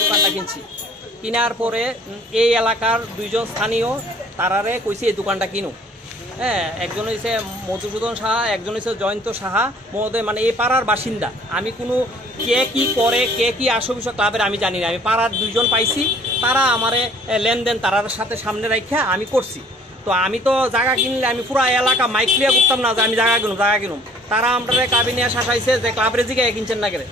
দোকানটা কিনছি, কেনার পরে এই এলাকার দুইজন স্থানীয় তারারে কইছি এই দোকানটা কিনো। হ্যাঁ, একজন হয়েছে মধুসূদন সাহা, একজন হয়েছে জয়ন্ত সাহা মহোদয়, মানে এই পাড়ার বাসিন্দা। আমি কোনো কে কি করে, কে কি আসো বিষয় ক্লাবের আমি জানি না। আমি পাড়ার দুইজন পাইছি, তারা আমারে লেনদেন তারার সাথে সামনে রাখা আমি করছি। তো আমি তো জায়গা কিনলে আমি পুরো এলাকা মাইক লিয়া করতাম না যে আমি জায়গা কিনুম। তারা আমরা ক্লাবে নিয়ে শাসাইছে যে ক্লাবের জিগায় কিনছেন না করে।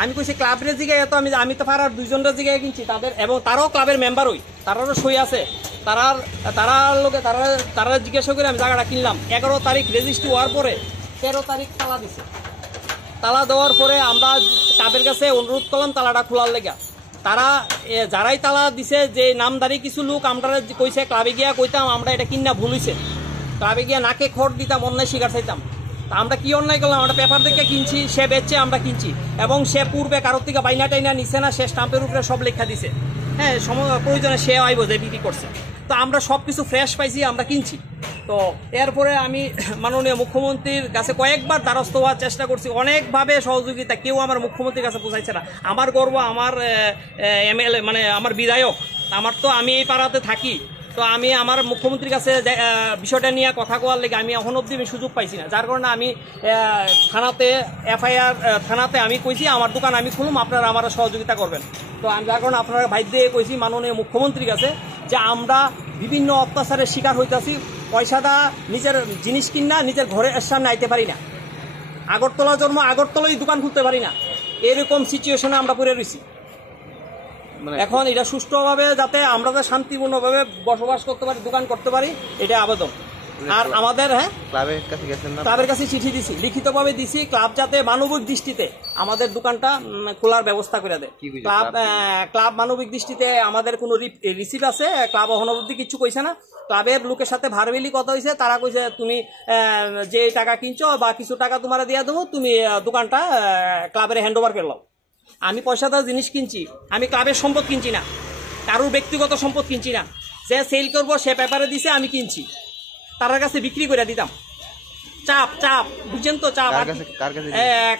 আমি কইছি ক্লাবের জিগায় তো আমি তো পাড়ার দুইজনের জিগায় কিনছি তাদের, এবং তারাও ক্লাবের মেম্বার হই, তারারও সই আছে। তারা জিজ্ঞাসা করে আমি জায়গাটা কিনলাম। 11 তারিখ রেজিস্ট্রি হওয়ার পরে 13 তারিখ তালা দিছে। তালা দেওয়ার পরে আমরা ক্লাবের কাছে অনুরোধ করলাম তালাটা খোলার লেগা। তারা যারাই তালা দিছে, যে নামদারি কিছু লোক আমরা কইছে ক্লাবে গিয়া কইতাম আমরা এটা কিনা ভুল হইছে, ক্লাবে গিয়া নাকে খড় দিতাম, অন্যায় শিকার চাইতাম। আমরা কি অন্যায় করলাম? আমরা পেপার দেখে কিনছি, সে বেচছে, আমরা কিনছি, এবং সে পূর্বে কারোর থেকে বাইনা টাইনা নিছে না, সে স্টাম্পের উপরে সব লেখা দিছে। হ্যাঁ, প্রয়োজনে সে আইব যে বিক্রি করছে। তো আমরা সব কিছু ফ্রেশ পাইছি, আমরা কিনছি। তো এরপরে আমি মাননীয় মুখ্যমন্ত্রীর কাছে কয়েকবার দ্বারস্থ হওয়ার চেষ্টা করছি, অনেকভাবে সহযোগিতা, কেউ আমার মুখ্যমন্ত্রীর কাছে পৌঁছাইছে না। আমার গর্ব আমার এমএলএ, মানে আমার বিধায়ক, আমি এই পাড়াতে থাকি। তো আমি আমার মুখ্যমন্ত্রীর কাছে বিষয়টা নিয়ে কথা কোয়ার লেগে আমি এখন অবধি আমি সুযোগ পাইছি না, যার কারণে আমি থানাতে এফআইআর থানাতে আমি কইছি আমার দোকান আমি খুলুম, আপনারা আমার সহযোগিতা করবেন। তো আমি যার কারণে আপনারা বাইর দিয়ে কইছি মাননীয় মুখ্যমন্ত্রীর কাছে যে আমরা বিভিন্ন অত্যাচারের শিকার হইতেছি, পয়সাটা নিজের জিনিস কিনা নিজের ঘরের সামনে আইতে পারি না, আগরতলা জন্ম আগরতলায় দোকান খুলতে পারি না, এরকম সিচুয়েশনে আমরা পড়ে রয়েছি। এখন এটা সুষ্ঠুভাবে যাতে আমরা শান্তিপূর্ণভাবে বসবাস করতে পারি, দোকান করতে পারি, এটা আবেদন। আর আমাদের ক্লাবের কাছে চিঠি দিছি, লিখিতভাবে দিছি, ক্লাব যাতে মানবিক দৃষ্টিতে আমাদের দোকানটা খোলার ব্যবস্থা করে দেয়। ক্লাব মানবিক দৃষ্টিতে আমাদের কোনো রিসিপ্ট আছে, ক্লাব এখনো অবধি কিছু কইছে না। ক্লাবের লোকের সাথে ভার্বালি কথা হয়েছে, তারা কইছে তুমি যে টাকা কিনছো বা কিছু টাকা তোমার দিয়ে দেবো, তুমি দোকানটা ক্লাবের হ্যান্ড ওভার করে নাও। আমি পয়সাদার জিনিস কিনছি, আমি ক্লাবের সম্পদ কিনছি না, কারোর ব্যক্তিগত সম্পদ কিনছি না। যে সেল করবো সে পেপারে দিছে, আমি কিনছি, তার কাছে বিক্রি করে দিতাম। চাপ বুঝছেন তো, চাপ।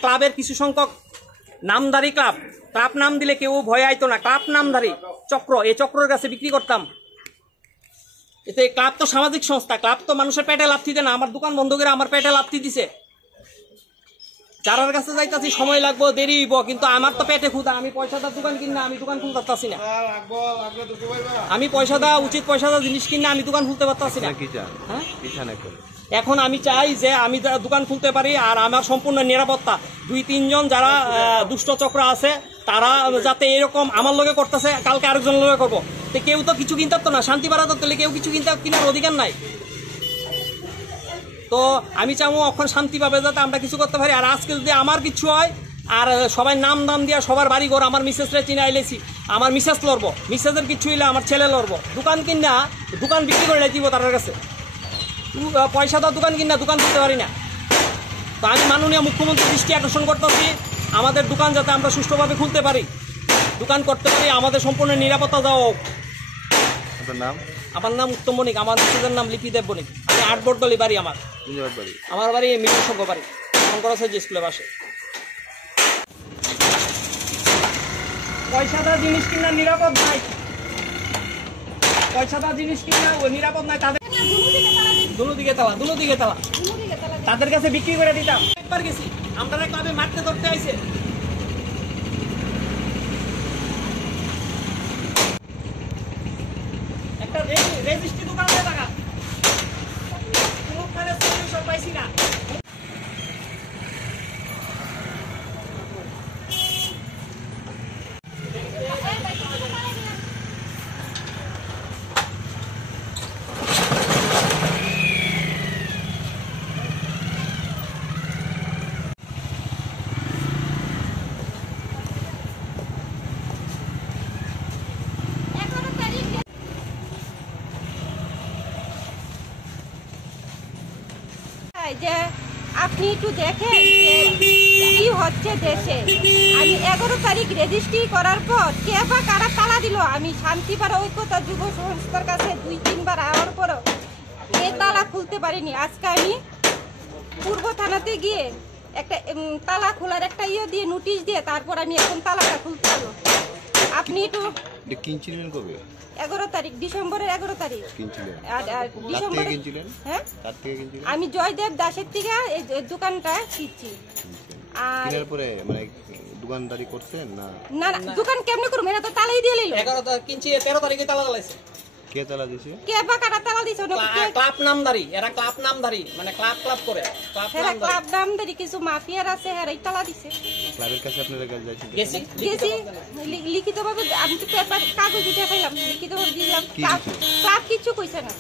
ক্লাবের কিছু সংখ্যক নামধারী ক্লাব নাম দিলে কেউ ভয় আইতো না, ক্লাব নামধারী চক্র, এই চক্রের কাছে বিক্রি করতাম। এতে ক্লাব তো সামাজিক সংস্থা, ক্লাব তো মানুষের পেটে লাথি দেয় না। আমার দোকান বন্ধ করে আমার পেটে লাথি দিছে। যারার কাছে যাইতাছি সময় লাগবো, দেরি হইব, কিন্তু আমার তো পেটে ক্ষুধা। আমি পয়সাদার দোকান কিনা আমি দোকান খুলতে পারতাছি না। আমি উচিত পয়সাদার জিনিস কিনা আমি দোকান খুলতে পারতাছি না। এখন আমি চাই যে আমি দোকান খুলতে পারি, আর আমার সম্পূর্ণ নিরাপত্তা। 2-3 জন যারা দুষ্ট চক্র আছে তারা যাতে এরকম আমার লগে করতেছে, কালকে আরেকজন লগে করবো। তো কেউ তো কিছু কিনতে পারতো না, শান্তি বাড়াতে কেউ কিছু কিনার অধিকার নাই। তো আমি চাবো এখন শান্তি পাবে যাতে আমরা কিছু করতে পারি। আর আজকে যদি আমার কিছু হয়, আর সবাই নাম দিয়া সবার বাড়ি ঘর, আমার মিসেসরে চিনা আইলেছি, আমার মিসেস লড়বো, মিসেসের কিছু হইলে আমার ছেলে লড়বো। দোকান কিনা দোকান বিক্রি করে দিব তার কাছে, পয়সা দেওয়া দোকান কিনা দোকান দিতে পারি না। তো আমি মাননীয় মুখ্যমন্ত্রীর দৃষ্টি আকর্ষণ করতেছি, আমাদের দোকান যাতে আমরা সুষ্ঠুভাবে খুলতে পারি, দোকান করতে পারি, আমাদের সম্পূর্ণ নিরাপত্তা দেওয়া হোক। আমার নাম উত্তম বণিক, আমার মিসেসের নাম লিপিদেব বণিক। আমি 8 বটতলি বাড়ি আমার বাড়ি মিলন সংঘ বাড়ি, শঙ্করাচার্য স্কুলের পাশে। পয়সাদার জিনিস কিনা নিরাপদ নাই, পয়সাদার জিনিস কিনা নিরাপদ নাই। তাদের দুদিকে তালা তাদের কাছে বিক্রি করে দিতাম। একবার গেছি, আমরা ক্লাবে মারতে ধরতে আইছে। একটা রেজিস্ট্রি দোকান টাকা কোনখানে সলিউশন পাইছি না। যে আপনি একটু দেখেন কি হচ্ছে দেশে। আমি 11 তারিখ রেজিস্ট্রি করার পর কে বা কারা তালা দিল, আমি শান্তিপাড়া ঐক্যতা যুব সংস্থার কাছে 2-3 বার আওয়ার পরও এই তালা খুলতে পারিনি। আজকে আমি পূর্ব থানাতে গিয়ে একটা তালা খোলার একটা দিয়ে নোটিশ দিয়ে তারপর আমি এখন তালাটা খুলতে পারবো। আপনি একটু এটা কিনছিলেন কবে? 11 তারিখ, ডিসেম্বরের 11 তারিখ। কিনছিলেন? আর কার ডিসেম্বরে থেকে কিনছিলেন? হ্যাঁ, কার থেকে কিনছিলেন? আমি জয়দেব দাসের থেকে এই দোকানটা কিনছি। আর কেনার পরে মানে দোকানদারি করছেন না? না না, দোকান কেমনে করবো, এটা তো তালাই দিয়ে লইলো। 11 তারিখ কিনছি, 13 তারিখে তালা দিয়েছে। কে তালা দিছে? কে বা কারা তালা দিছে? ক্লাব নামধারী, এরা ক্লাব নামধারী, মানে ক্লাব করে। হেরা ক্লাব নামদারি কিছু মাফিয়ার আছে, হেরাই তালা দিছে। ক্লাবের কাছে আপনারা যাইছেন? গেছি গেছি লিখিতভাবে, আমি তো পেপার কাগজ দেখাইলাম, লিখিতভাবে দিলাম। কি ক্লাব কিছু কইছে না,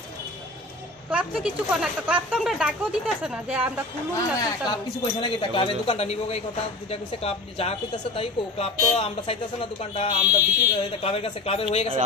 ক্লাব তো কিছু কয় না। ক্লাব তো আমরা ডাকও দিতেছে না যে আমরা খুলুন না। ক্লাব কিছু পয়সা নাকি ক্লাবের দোকানটা নিবো, এই কথা যেটা কইছে ক্লাব যা কইতাছে তাই কো। ক্লাব তো আমরা চাইতেছে না দোকানটা আমরা বিক্রি, ক্লাবের কাছে ক্লাবের হয়ে গেছে।